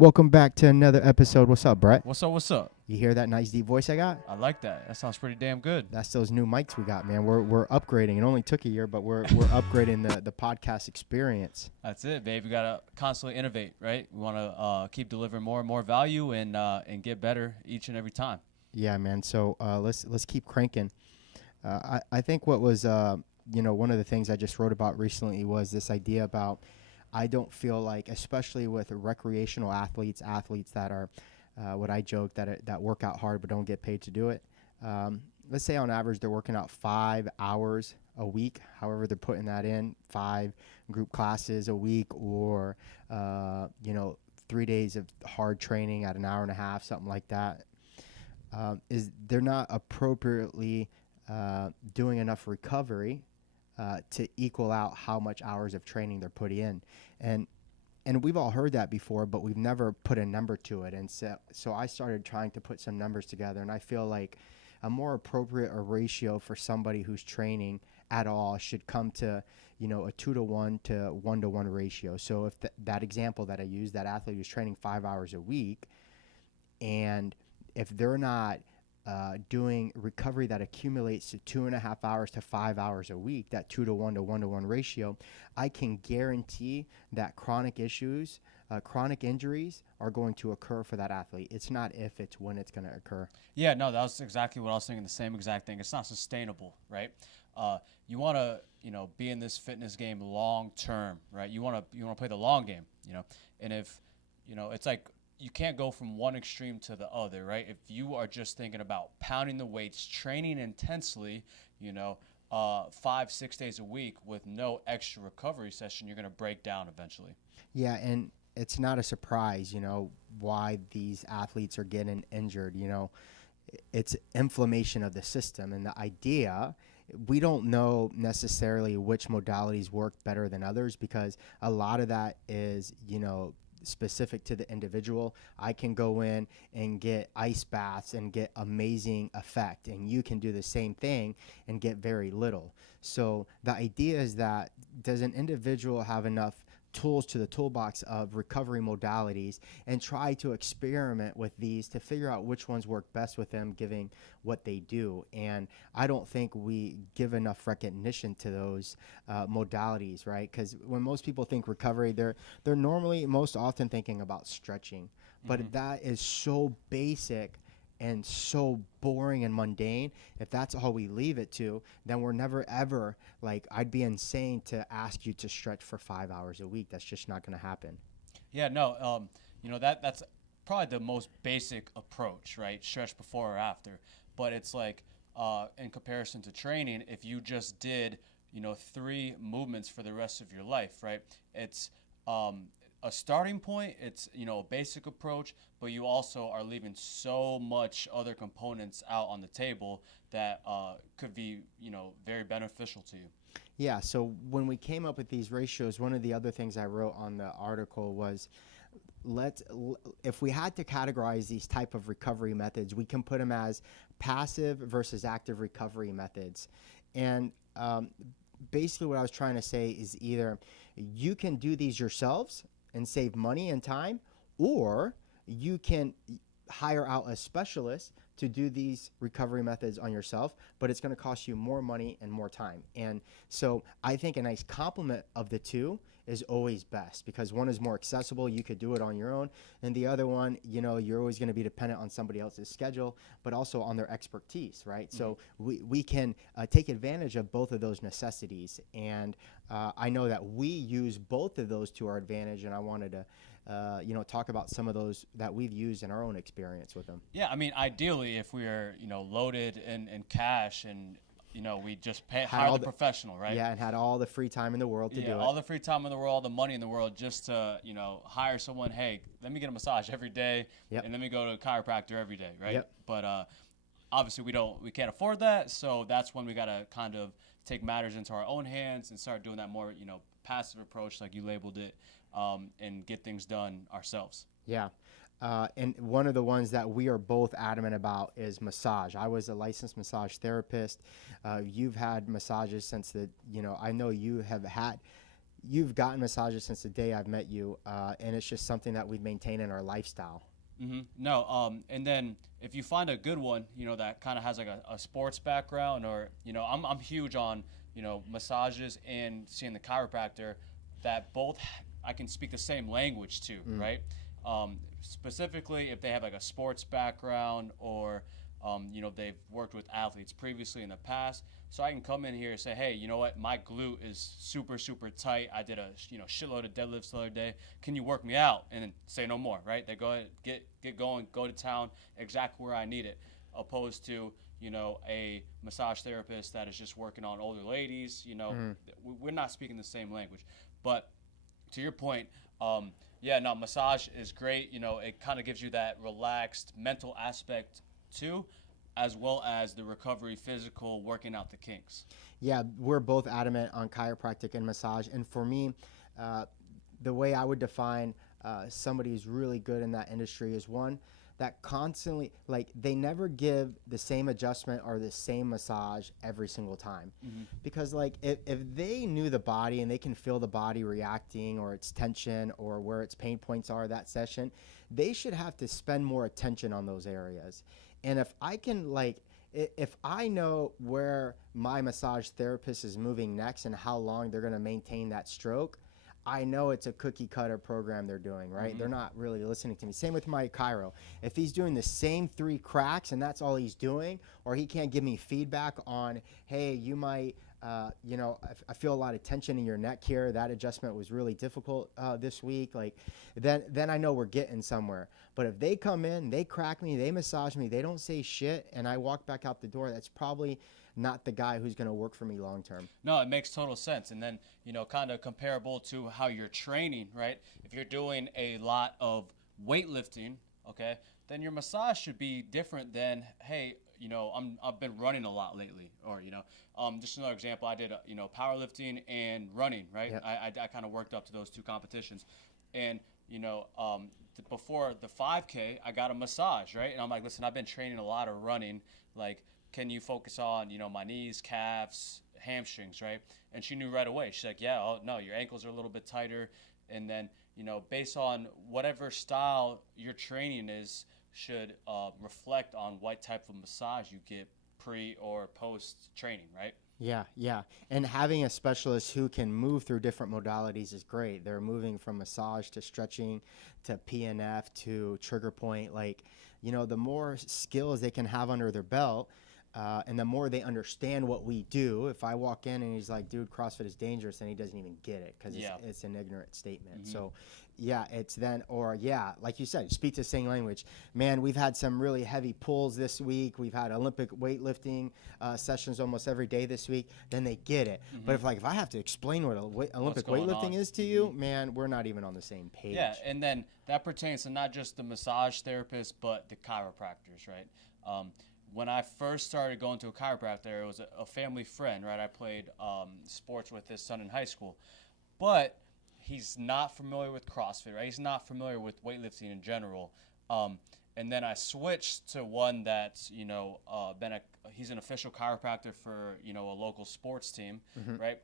Welcome back to another episode. What's up, Brett? What's up? What's up? You hear that nice deep voice I got? I like that. That sounds pretty damn good. That's those new mics we got, man. We're upgrading. It only took a year, but we're upgrading the podcast experience. That's it, babe. We gotta constantly innovate, right? We want to keep delivering more and more value and get better each and every time. Yeah, man. So let's keep cranking. I think what was one of the things I just wrote about recently was this idea about I don't feel like, especially with recreational athletes that are what I joke that work out hard but don't get paid to do it. Let's say on average they're working out 5 hours a week, however they're putting that in, 5 group classes a week, or 3 days of hard training at an hour and a half, something like that. Is they're not appropriately doing enough recovery to equal out how much hours of training they're putting in. And we've all heard that before, but we've never put a number to it. And so I started trying to put some numbers together, and I feel like a more appropriate ratio for somebody who's training at all should come to, a 2-to-1 to 1-to-1 ratio. So if that example that I used, that athlete who's training 5 hours a week, and if they're not doing recovery that accumulates to 2.5 hours to 5 hours a week, that 2-to-1 to 1-to-1 ratio, I can guarantee that chronic issues, chronic injuries are going to occur for that athlete. It's not if, it's when it's going to occur. Yeah, no, that was exactly what I was thinking. The same exact thing. It's not sustainable, right? You want to, be in this fitness game long term, right? You want to play the long game, And if, it's like, you can't go from one extreme to the other, right? If you are just thinking about pounding the weights, training intensely, 5-6 days a week with no extra recovery session, you're going to break down eventually. Yeah, and it's not a surprise, why these athletes are getting injured. It's inflammation of the system. And the idea, we don't know necessarily which modalities work better than others, because a lot of that is, specific to the individual. I can go in and get ice baths and get amazing effect, and you can do the same thing and get very little. So the idea is that, does an individual have enough tools to the toolbox of recovery modalities, and try to experiment with these to figure out which ones work best with them, giving what they do. And I don't think we give enough recognition to those modalities, right? Because when most people think recovery, they're normally most often thinking about stretching, but that is so basic and so boring and mundane. If that's all we leave it to, then we're never ever, like, I'd be insane to ask you to stretch for 5 hours a week. That's just not going to happen. Yeah, no, that's probably the most basic approach, right? Stretch before or after. But it's like, in comparison to training, if you just did, 3 movements for the rest of your life, right? It's a starting point. It's, a basic approach, but you also are leaving so much other components out on the table that could be, very beneficial to you. Yeah, so when we came up with these ratios, one of the other things I wrote on the article was, if we had to categorize these type of recovery methods, we can put them as passive versus active recovery methods. And basically what I was trying to say is, either you can do these yourselves and save money and time, or you can hire out a specialist to do these recovery methods on yourself, but it's going to cost you more money and more time. And so I think a nice complement of the two is always best, because one is more accessible, you could do it on your own, and the other one, you're always going to be dependent on somebody else's schedule, but also on their expertise, right? So we can take advantage of both of those necessities, and I know that we use both of those to our advantage, and I wanted to talk about some of those that we've used in our own experience with them. Yeah, I mean, ideally, if we are, loaded in cash and, we just hire the professional, right? Yeah, and had all the free time in the world to do it. All the free time in the world, the money in the world, just to, hire someone, hey, let me get a massage every day, and let me go to a chiropractor every day, right? Yep. But obviously we can't afford that, so that's when we got to kind of take matters into our own hands and start doing that more, passive approach, like you labeled it, and get things done ourselves. Yeah. And one of the ones that we are both adamant about is massage. I was a licensed massage therapist. You've had massages since I know you have had you've gotten massages since the day I've met you, and it's just something that we've maintained in our lifestyle. No, and then if you find a good one, you know, that kind of has like a sports background, or, you know, I'm huge on, you know, massages and seeing the chiropractor that both I can speak the same language to, right? Specifically if they have like a sports background, or, you know, they've worked with athletes previously in the past. So I can come in here and say, hey, you know what, my glute is super, super tight. I did a, you know, shitload of deadlifts the other day. Can you work me out? And then say no more, right? They go ahead, get going, go to town exactly where I need it, opposed to, you know, a massage therapist that is just working on older ladies. You know, we're not speaking the same language. But to your point, yeah, no, massage is great. You know, it kind of gives you that relaxed mental aspect too, as well as the recovery, physical, working out the kinks. Yeah, we're both adamant on chiropractic and massage. And for me, the way I would define somebody who's really good in that industry is one that constantly, like, they never give the same adjustment or the same massage every single time. Because, like, if they knew the body and they can feel the body reacting, or its tension, or where its pain points are that session, they should have to spend more attention on those areas. And if I can, like, if I know where my massage therapist is moving next and how long they're going to maintain that stroke, I know it's a cookie cutter program they're doing, right? They're not really listening to me. Same with my chiro. If he's doing the same 3 cracks and that's all he's doing, or he can't give me feedback on, hey, you might, you know, I feel a lot of tension in your neck here. That adjustment was really difficult this week. Like, then I know we're getting somewhere. But if they come in, they crack me, they massage me, they don't say shit, and I walk back out the door, that's probably not the guy who's going to work for me long term. No, it makes total sense. And then, you know, kind of comparable to how you're training, right? If you're doing a lot of weightlifting, okay, then your massage should be different than, hey, you know, I've been running a lot lately, or, you know, just another example, I did, you know, powerlifting and running, right? Yep. I kind of worked up to those 2 competitions. And, you know, before the 5K, I got a massage, right? And I'm like, listen, I've been training a lot of running. Like, can you focus on, you know, my knees, calves, hamstrings, right? And she knew right away. She's like, yeah, oh, no, your ankles are a little bit tighter. And then, you know, based on whatever style your training is, should reflect on what type of massage you get pre or post training, right? Yeah, yeah. And having a specialist who can move through different modalities is great. They're moving from massage to stretching to PNF to trigger point. Like, you know, the more skills they can have under their belt, and the more they understand what we do. If I walk in and he's like, dude, CrossFit is dangerous, and he doesn't even get it because it's an ignorant statement. So, yeah, it's then, or yeah, like you said, speak the same language. Man, we've had some really heavy pulls this week. We've had Olympic weightlifting sessions almost every day this week. Then they get it. But if I have to explain what Olympic weightlifting is to you, man, we're not even on the same page. Yeah, and then that pertains to not just the massage therapist, but the chiropractors, right? When I first started going to a chiropractor, it was a family friend, right? I played sports with his son in high school. But he's not familiar with CrossFit, right? He's not familiar with weightlifting in general. And then I switched to one that's, you know, he's an official chiropractor for, you know, a local sports team, right?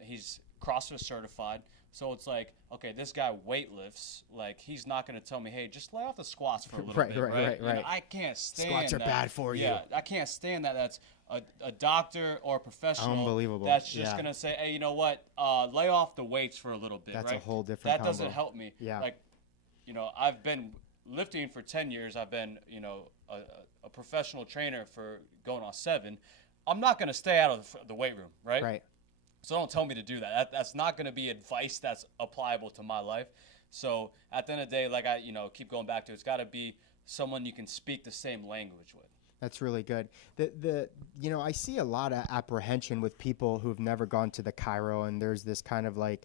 He's CrossFit certified. So it's like, okay, this guy weightlifts. Like, he's not going to tell me, hey, just lay off the squats for a little bit, right? You know, I can't stand Squats are bad for you. Yeah, I can't stand that. That's a doctor or a professional. Unbelievable. That's just going to say, hey, you know what? Lay off the weights for a little bit, That's right? a whole different That doesn't combo. help me. Yeah. Like, you know, I've been lifting for 10 years. I've been, you know, a professional trainer for going on 7. I'm not going to stay out of the weight room, right? Right. So don't tell me to do that. That's not going to be advice that's applicable to my life. So at the end of the day, like I, you know, keep going back to, it's got to be someone you can speak the same language with. That's really good. You know, I see a lot of apprehension with people who've never gone to the chiro, and there's this kind of like,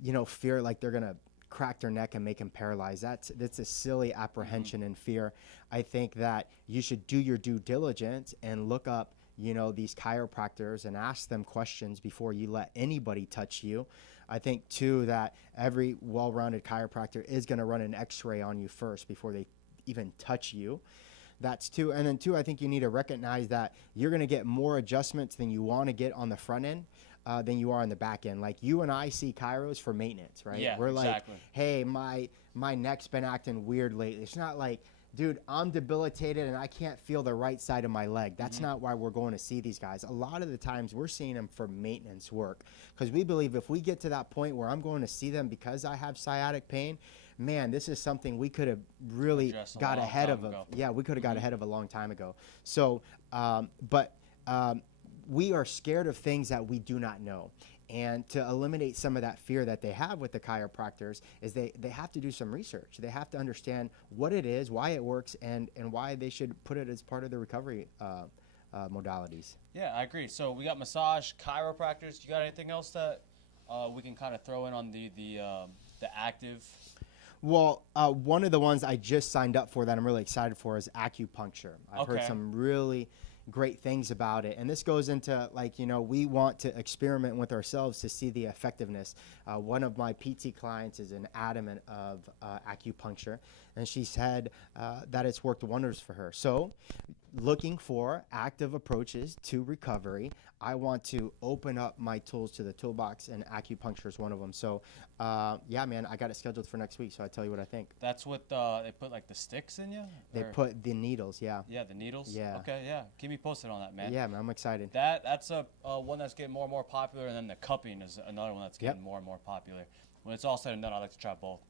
you know, fear like they're gonna crack their neck and make them paralyzed. That's a silly apprehension and fear. I think that you should do your due diligence and look up, you know, these chiropractors and ask them questions before you let anybody touch you. I think too that every well-rounded chiropractor is going to run an x-ray on you first before they even touch you. That's two. And then two, I think you need to recognize that you're going to get more adjustments than you want to get on the front end. than you are on the back end. Like you and I see chiros for maintenance, right? Yeah, We're exactly. like, hey, my neck's been acting weird lately. It's not like, dude, I'm debilitated and I can't feel the right side of my leg. That's not why we're going to see these guys. A lot of the times we're seeing them for maintenance work, because we believe if we get to that point where I'm going to see them because I have sciatic pain, man, this is something we could have really got ahead of. Yeah, we could have got ahead of a long time ago. So, we are scared of things that we do not know. And to eliminate some of that fear that they have with the chiropractors is they have to do some research. They have to understand what it is, why it works, and why they should put it as part of the recovery modalities. Yeah, I agree. So we got massage, chiropractors. You got anything else that we can kind of throw in on the active? Well, one of the ones I just signed up for that I'm really excited for is acupuncture. I've heard some really great things about it, and this goes into, like, you know, we want to experiment with ourselves to see the effectiveness. One of my PT clients is an adamant of acupuncture, and she said that it's worked wonders for her. So looking for active approaches to recovery, I want to open up my tools to the toolbox, and acupuncture is one of them. So yeah, man, I got it scheduled for next week, so I'll tell you what I think. That's what they put, like, the sticks in you? They put the needles, yeah. Yeah, the needles? Yeah. Okay, yeah. Keep me posted on that, man. Yeah, man, I'm excited. That's a one that's getting more and more popular, and then the cupping is another one that's getting more and more popular. When it's all said and done, I'd like to try both.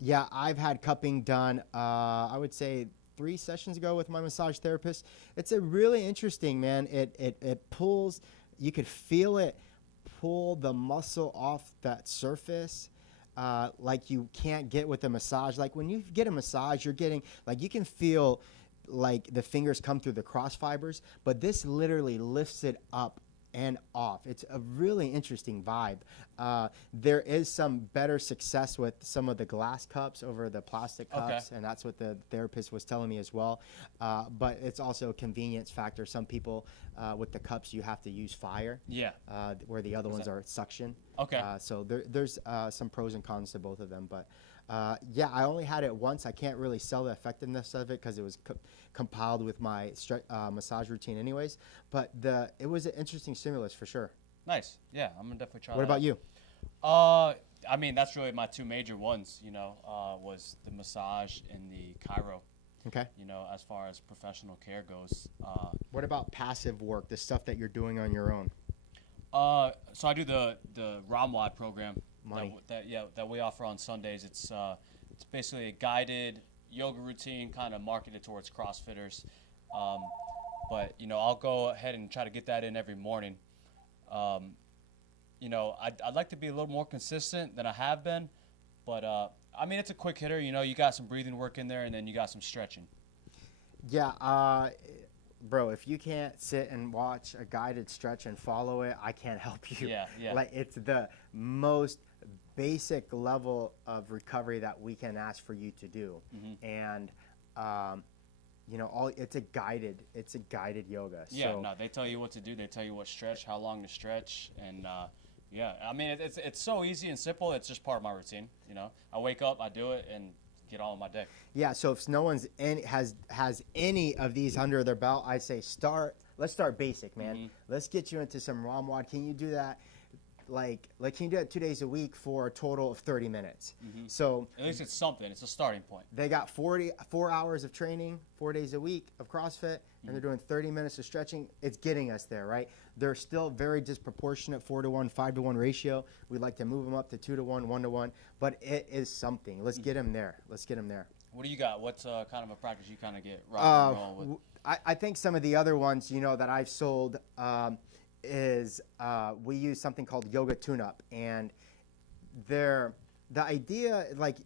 Yeah, I've had cupping done, I would say 3 sessions ago with my massage therapist. It's a really interesting, man. It pulls, you could feel it pull the muscle off that surface like you can't get with a massage. Like when you get a massage, you're getting, like, you can feel like the fingers come through the cross fibers, but this literally lifts it up and off. It's a really interesting vibe. There is some better success with some of the glass cups over the plastic cups, and that's what the therapist was telling me as well. But it's also a convenience factor. Some people with the cups, you have to use fire, where the other ones are suction. So there's some pros and cons to both of them. But yeah, I only had it once. I can't really sell the effectiveness of it because it was compiled with my massage routine anyways. But it was an interesting stimulus for sure. Nice. Yeah, I'm going to definitely try What about you? I mean, that's really my 2 major ones, you know, was the massage and the chiro. Okay. You know, as far as professional care goes. What about passive work, the stuff that you're doing on your own? So I do the ROMWOD program that we offer on Sundays. It's basically a guided yoga routine, kind of marketed towards CrossFitters. But you know, I'll go ahead and try to get that in every morning. You know, I'd like to be a little more consistent than I have been, but I mean, it's a quick hitter. You know, you got some breathing work in there, and then you got some stretching. Yeah, bro, if you can't sit and watch a guided stretch and follow it, I can't help you. Yeah. Like, it's the most basic level of recovery that we can ask for you to do. And you know, it's a guided yoga. Yeah, so, no, they tell you what to do. They tell you what stretch, how long to stretch, and yeah, I mean, it's so easy and simple. It's just part of my routine. You know, I wake up, I do it, and get on with my day. Yeah, so if no one's has any of these under their belt, I say let's start basic, man. Let's get you into some ROMWOD. Can you do that? Like can you do it 2 days a week for a total of 30 minutes? So at least it's something. It's a starting point. They got 4 hours of training, 4 days a week of CrossFit, and they're doing 30 minutes of stretching. It's getting us there, right? They're still very disproportionate, 4-to-1, 5-to-1 ratio. We'd like to move them up to 2-to-1, 1-to-1, but it is something. Let's get them there. Let's get them there. What do you got? What's kind of a practice you kind of get rock and roll with? I think some of the other ones, you know, that I've sold is we use something called YogaTuneup, and the idea, like,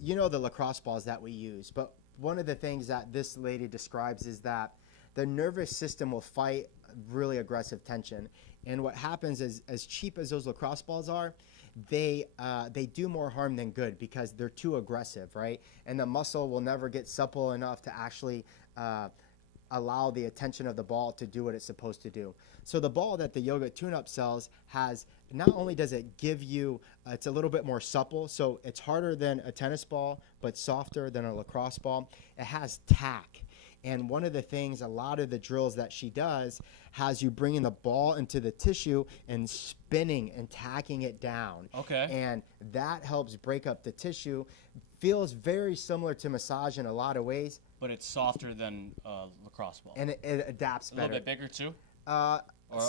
you know, the lacrosse balls that we use, but one of the things that this lady describes is that the nervous system will fight really aggressive tension, and what happens is, as cheap as those lacrosse balls are, they do more harm than good because they're too aggressive, right? And the muscle will never get supple enough to actually allow the attention of the ball to do what it's supposed to do. So the ball that the YogaTuneup sells has, not only does it give you, it's a little bit more supple, so it's harder than a tennis ball, but softer than a lacrosse ball. It has tack. And one of the things, a lot of the drills that she does has you bringing the ball into the tissue and spinning and tacking it down. Okay. And that helps break up the tissue. Feels very similar to massage in a lot of ways. But it's softer than lacrosse ball. And it adapts better. A little bit bigger too?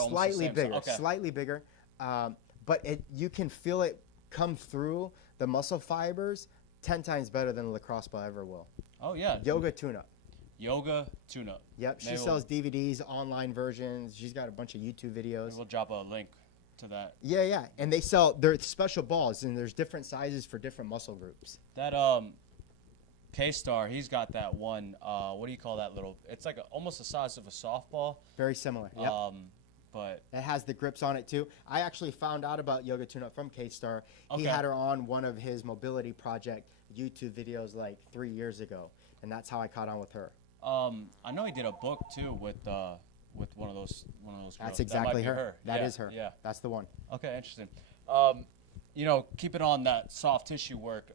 Slightly bigger. Okay. Slightly bigger. But you can feel it come through the muscle fibers 10 times better than a lacrosse ball ever will. Oh, yeah. YogaTuneup. YogaTuneup. Yep, she sells DVDs, online versions. She's got a bunch of YouTube videos. We'll drop a link to that. Yeah. And they sell their special balls, and there's different sizes for different muscle groups. That K-Star, he's got that one. What do you call that little? It's like almost the size of a softball. Very similar. Yep. But it has the grips on it too. I actually found out about YogaTuneup from K-Star. Okay. He had her on one of his mobility project YouTube videos like 3 years ago, and that's how I caught on with her. I know he did a book too with one of those girls. That's exactly her. That is her. Yeah. That's the one. Okay, interesting. Keeping on that soft tissue work,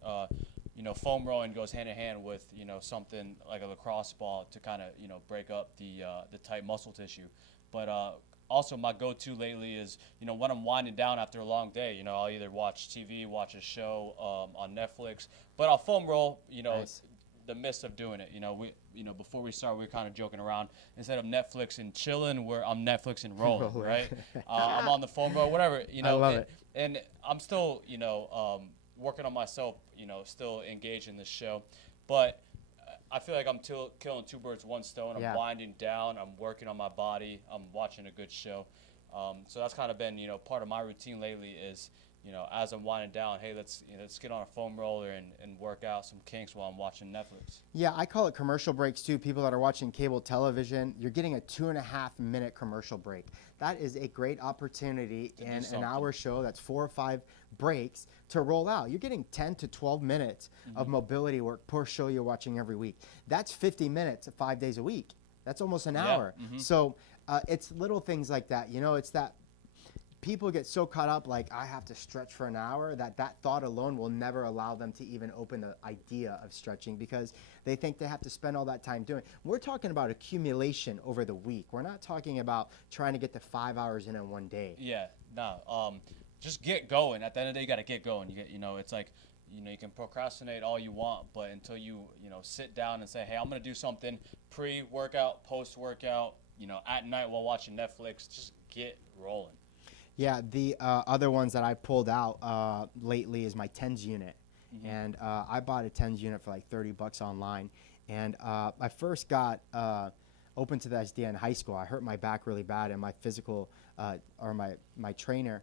foam rolling goes hand in hand with, something like a lacrosse ball to kind of, break up the tight muscle tissue. But also my go-to lately is, when I'm winding down after a long day, I'll either watch TV, watch a show on Netflix, but I'll foam roll, Nice. the midst of doing it. Before we start, we were kind of joking around. Instead of Netflix and chilling, I'm Netflix and rolling, right? I'm on the foam roll, whatever. I love it. And I'm still, working on myself, still engaged in this show. But I feel like I'm killing two birds with one stone. I'm winding down. I'm working on my body. I'm watching a good show. So that's kind of been, part of my routine lately is, as I'm winding down, hey, let's get on a foam roller and work out some kinks while I'm watching Netflix. Yeah, I call it commercial breaks too. People that are watching cable television, you're getting a 2.5-minute commercial break. That is a great opportunity in an hour show that's 4 or 5 breaks to roll out. You're getting 10 to 12 minutes of mobility work per show you're watching every week. That's 50 minutes 5 days a week. That's almost an hour. So it's little things like that. It's that people get so caught up like I have to stretch for an hour that thought alone will never allow them to even open the idea of stretching because they think they have to spend all that time doing. We're talking about accumulation over the week. We're not talking about trying to get to 5 hours in one day. Yeah, no. Just get going. At the end of the day, you got to get going. It's like, you can procrastinate all you want, but until you sit down and say, hey, I'm going to do something pre-workout, post-workout, at night while watching Netflix, just get rolling. Yeah, the other ones that I pulled out lately is my TENS unit. And I bought a TENS unit for like $30 online. And I first got open to the idea in high school. I hurt my back really bad, and my physical or my trainer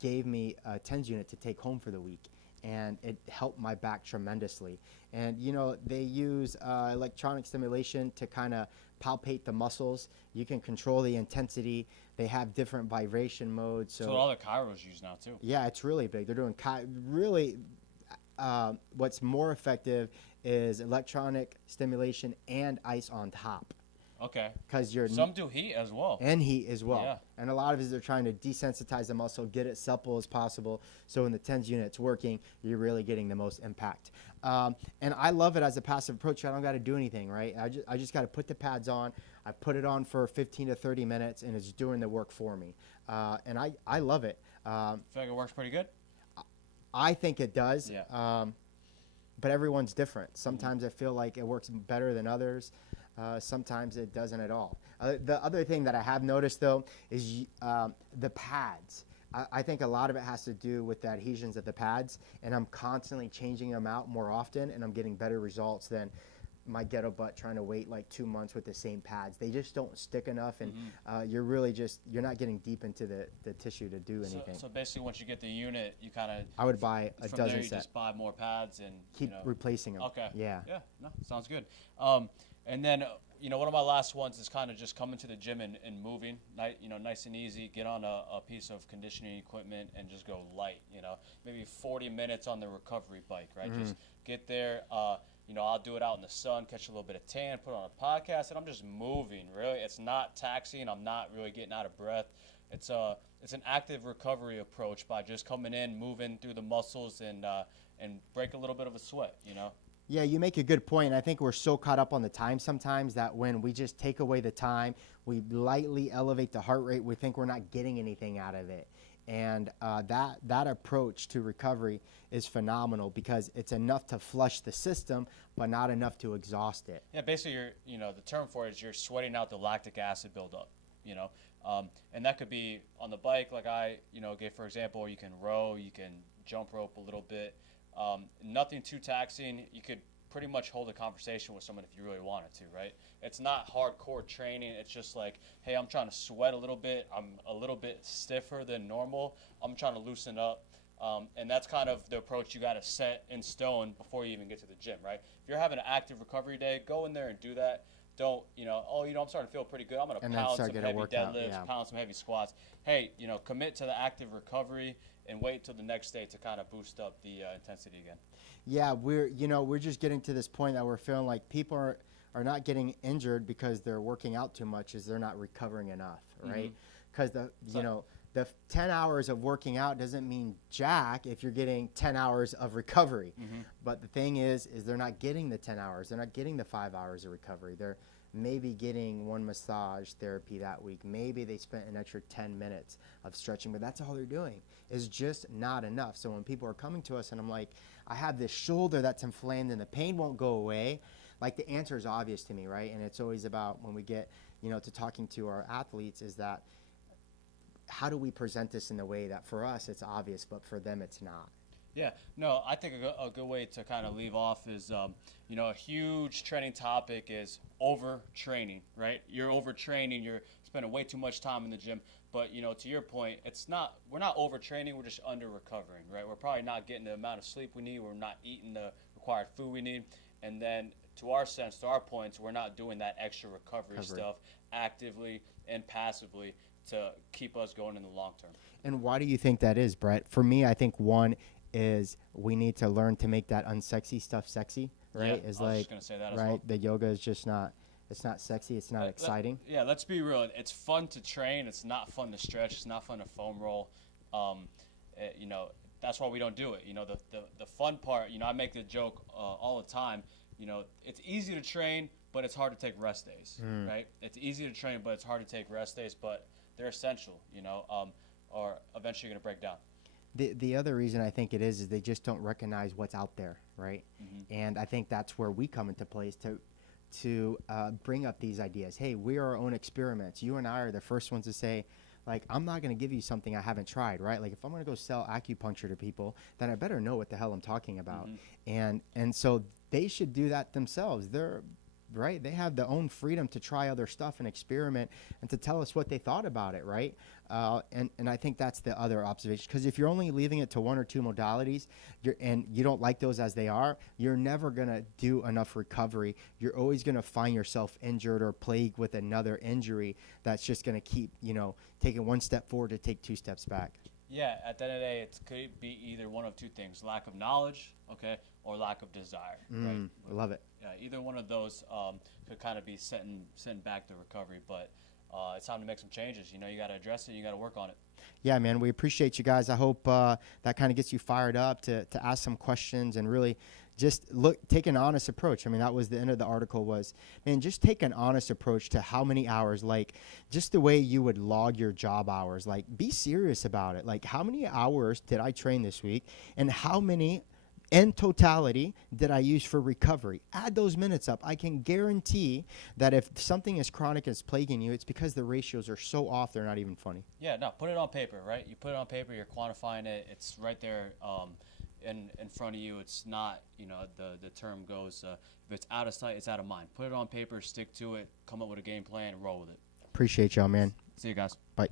gave me a TENS unit to take home for the week. And it helped my back tremendously. And, they use electronic stimulation to kind of palpate the muscles. You can control the intensity. They have different vibration modes. So all the chiros use now, too. Yeah, it's really big. They're doing really what's more effective is electronic stimulation and ice on top. Okay. Because some do heat as well. And heat as well. Yeah. And a lot of it is they're trying to desensitize the muscle, get it supple as possible. So when the TENS unit's working, you're really getting the most impact. And I love it as a passive approach. I don't got to do anything, right? I just got to put the pads on. I put it on for 15 to 30 minutes, and it's doing the work for me. And I love it. Feel like it works pretty good? I think it does. Yeah. But everyone's different. Sometimes I feel like it works better than others. Sometimes it doesn't at all. The other thing that I have noticed, though, is the pads. I think a lot of it has to do with the adhesions of the pads, and I'm constantly changing them out more often, and I'm getting better results than my ghetto butt trying to wait like 2 months with the same pads. They just don't stick enough, and you're not getting deep into the tissue to do anything. So basically, once you get the unit, you kind of I would buy a dozen there, you sets. Just buy more pads and keep replacing them. Okay. Yeah. Yeah. No, sounds good. And then one of my last ones is kind of just coming to the gym and moving, nice and easy. Get on a piece of conditioning equipment and just go light. Maybe 40 minutes on the recovery bike, right? Just get there. I'll do it out in the sun, catch a little bit of tan, put on a podcast, and I'm just moving. Really, it's not taxing. I'm not really getting out of breath. It's an active recovery approach by just coming in, moving through the muscles, and break a little bit of a sweat. Yeah, you make a good point. I think we're so caught up on the time sometimes that when we just take away the time, we lightly elevate the heart rate, we think we're not getting anything out of it. And that approach to recovery is phenomenal because it's enough to flush the system, but not enough to exhaust it. Yeah, basically, the term for it is you're sweating out the lactic acid buildup, and that could be on the bike, like I, gave for example, or you can row, you can jump rope a little bit. Nothing too taxing. You could pretty much hold a conversation with someone if you really wanted to, right? It's not hardcore training. It's just like, hey, I'm trying to sweat a little bit. I'm a little bit stiffer than normal. I'm trying to loosen up. And that's kind of the approach you got to set in stone before you even get to the gym, right? If you're having an active recovery day, go in there and do that. Don't, I'm starting to feel pretty good. I'm going to pound some heavy deadlifts, pound some heavy squats. Hey, commit to the active recovery and wait till the next day to kind of boost up the intensity again. Yeah, we're just getting to this point that we're feeling like people are not getting injured because they're working out too much, is they're not recovering enough, right? Because the 10 hours of working out doesn't mean jack if you're getting 10 hours of recovery. But the thing is they're not getting the 10 hours. They're not getting the 5 hours of recovery. They're maybe getting one massage therapy that week. Maybe they spent an extra 10 minutes of stretching, but that's all they're doing. It's just not enough. So when people are coming to us and I'm like, I have this shoulder that's inflamed and the pain won't go away, like the answer is obvious to me, right? And it's always about when we get, to talking to our athletes is that how do we present this in a way that for us it's obvious, but for them it's not? Yeah, no, I think a good way to kind of leave off is, a huge training topic is overtraining, right? You're overtraining, you're spending way too much time in the gym, but, to your point, we're not overtraining, we're just under recovering, right? We're probably not getting the amount of sleep we need, we're not eating the required food we need, and then to our points, we're not doing that extra recovery stuff actively and passively to keep us going in the long term. And why do you think that is, Brett? For me, I think one is we need to learn to make that unsexy stuff sexy, right? Yeah, is I was like, just gonna say that as right? well. The yoga is just not, it's not sexy, it's not exciting. Let's be real. It's fun to train. It's not fun to stretch. It's not fun to foam roll. That's why we don't do it. The fun part, I make the joke all the time, it's easy to train, but it's hard to take rest days, right? It's easy to train, but it's hard to take rest days, but they're essential, or eventually you're going to break down. The other reason I think it is they just don't recognize what's out there, right? And I think that's where we come into place to bring up these ideas. Hey, we are our own experiments. You and I are the first ones to say, like, I'm not going to give you something I haven't tried, right? Like, if I'm going to go sell acupuncture to people, then I better know what the hell I'm talking about. And so they should do that themselves. Right? They have their own freedom to try other stuff and experiment and to tell us what they thought about it, right? And I think that's the other observation. Because if you're only leaving it to one or two modalities and you don't like those as they are, you're never going to do enough recovery. You're always going to find yourself injured or plagued with another injury that's just going to keep, taking one step forward to take two steps back. Yeah, at the end of the day, it could be either one of two things: lack of knowledge, or lack of desire. Right? I love it. Yeah, either one of those could kind of be setting back the recovery. But it's time to make some changes. You got to address it. You got to work on it. Yeah, man, we appreciate you guys. I hope that kind of gets you fired up to ask some questions and really just take an honest approach. I mean, that was the end of the article was, man, just take an honest approach to how many hours, like just the way you would log your job hours, like be serious about it. Like how many hours did I train this week and how many in totality did I use for recovery? Add those minutes up. I can guarantee that if something is chronic and is plaguing you, it's because the ratios are so off they're not even funny. Yeah, no, put it on paper, right? You put it on paper, you're quantifying it. It's right there in front of you. It's not, the term goes, if it's out of sight, it's out of mind. Put it on paper, stick to it, come up with a game plan, and roll with it. Appreciate y'all, man. See you guys. Bye.